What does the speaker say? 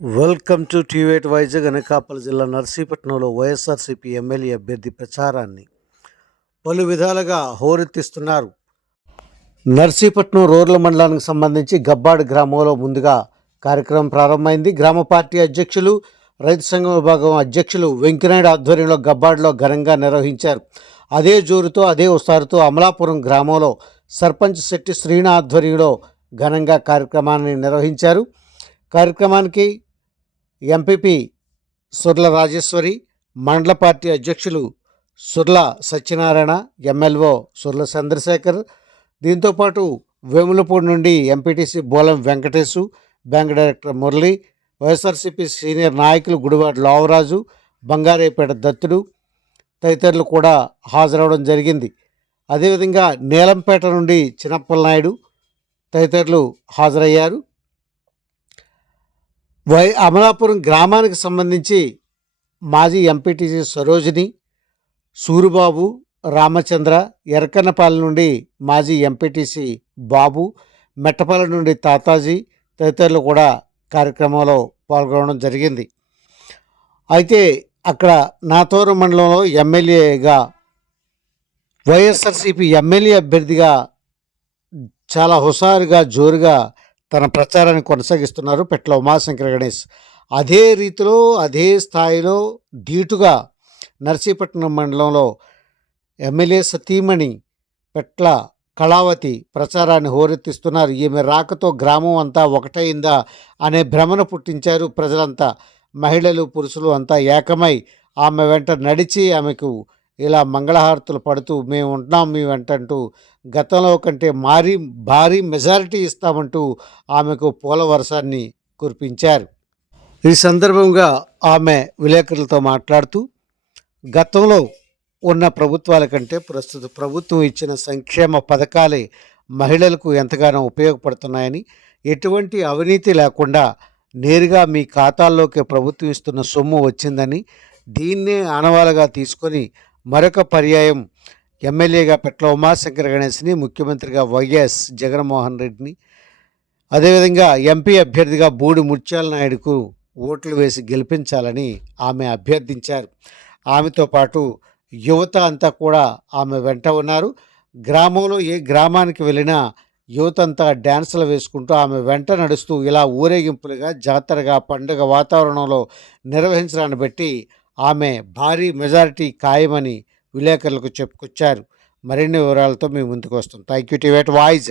Welcome to టీవేట్ వైజాగ్ అనకాపల్లి జిల్లా నర్సీపట్నంలో వైఎస్ఆర్సీపీ ఎమ్మెల్యే అభ్యర్థి ప్రచారాన్ని పలు విధాలుగా హోరెత్తిస్తున్నారు. నర్సీపట్నం రూరల్ మండలానికి సంబంధించి గబ్బాడు గ్రామంలో ముందుగా కార్యక్రమం ప్రారంభమైంది. గ్రామ పార్టీ అధ్యక్షులు రైతు సంఘం విభాగం అధ్యక్షులు వెంకనాయుడు ఆధ్వర్యంలో గబ్బాడులో ఘనంగా నిర్వహించారు. అదే జోరుతో అదే ఉసారుతో అమలాపురం గ్రామంలో సర్పంచ్ శెట్టి శ్రీనా ఆధ్వర్యంలో ఘనంగా కార్యక్రమాన్ని నిర్వహించారు. కార్యక్రమానికి ఎంపీపీ సుర్ల రాజేశ్వరి మండల పార్టీ అధ్యక్షులు సుర్ల సత్యనారాయణ ఎమ్మెల్వో సుర్ల చంద్రశేఖర్. దీంతోపాటు వేములపూడి నుండి MPTC Bolam Venkatesu bank director Murali YSRCP senior నాయకులు గుడివాడ లావరాజు బంగారేపేట దత్తుడు తదితరులు కూడా హాజరవడం జరిగింది. అదేవిధంగా నీలంపేట నుండి చిన్నప్పల నాయుడు తదితరులు హాజరయ్యారు. వై అమలాపురం గ్రామానికి సంబంధించి మాజీ ఎంపీటీసీ సరోజిని సూరిబాబు రామచంద్ర ఎరకన్నపాలెం నుండి మాజీ ఎంపీటీసీ బాబు మెట్టపాలెం నుండి తాతాజీ తదితరులు కూడా కార్యక్రమంలో పాల్గొనడం జరిగింది. అయితే అక్కడ నాతోరు మండలంలో ఎమ్మెల్యేగా వైఎస్ఆర్సీపీ ఎమ్మెల్యే అభ్యర్థిగా చాలా హుషారుగా జోరుగా తన ప్రచారాన్ని కొనసాగిస్తున్నారు పెట్ల ఉమాశంకర గణేష్. అదే రీతిలో అదే స్థాయిలో ధీటుగా నర్సీపట్నం మండలంలో ఎమ్మెల్యే సతీమణి పెట్ల కళావతి ప్రచారాన్ని హోరెత్తిస్తున్నారు. ఈమె రాకతో గ్రామం అంతా ఒకటైందా అనే భ్రమను పుట్టించారు ప్రజలంతా. మహిళలు పురుషులు అంతా ఏకమై ఆమె వెంట నడిచి ఆమెకు ఇలా మంగళహారతులు పడుతూ మేము ఉంటున్నాం మీ వెంట అంటూ గతంలో కంటే మారీ భారీ మెజారిటీ ఇస్తామంటూ ఆమెకు పూల వర్షాన్ని కురిపించారు. ఈ సందర్భంగా ఆమె విలేకరులతో మాట్లాడుతూ గతంలో ఉన్న ప్రభుత్వాల కంటే ప్రస్తుత ప్రభుత్వం ఇచ్చిన సంక్షేమ పథకాలే మహిళలకు ఎంతగానో ఉపయోగపడుతున్నాయని ఎటువంటి అవినీతి లేకుండా నేరుగా మీ ఖాతాల్లోకి ప్రభుత్వం ఇస్తున్న సొమ్ము వచ్చిందని దీన్నే ఆనవాలుగా తీసుకొని మరొక పర్యాయం ఎమ్మెల్యేగా పెట్ల ఉమాశంకర్ గణేష్ని ముఖ్యమంత్రిగా వైఎస్ జగన్మోహన్ రెడ్డిని. అదేవిధంగా ఎంపీ అభ్యర్థిగా బూడి ముత్యాల నాయుడుకు ఓట్లు వేసి గెలిపించాలని ఆమె అభ్యర్థించారు. ఆమెతో పాటు యువత అంతా కూడా ఆమె వెంట ఉన్నారు. గ్రామంలో ఏ గ్రామానికి వెళ్ళినా యువత అంతా డ్యాన్సులు వేసుకుంటూ ఆమె వెంట నడుస్తూ ఇలా ఊరేగింపులుగా జాతరగా పండుగ వాతావరణంలో నిర్వహించడాన్ని బట్టి ఆమె భారీ మెజారిటీ ఖాయమని విలేకరులకు చెప్పుకొచ్చారు. మరిన్ని వివరాలతో మేము ముందుకు వస్తాం. Thank you టీవేట్ voice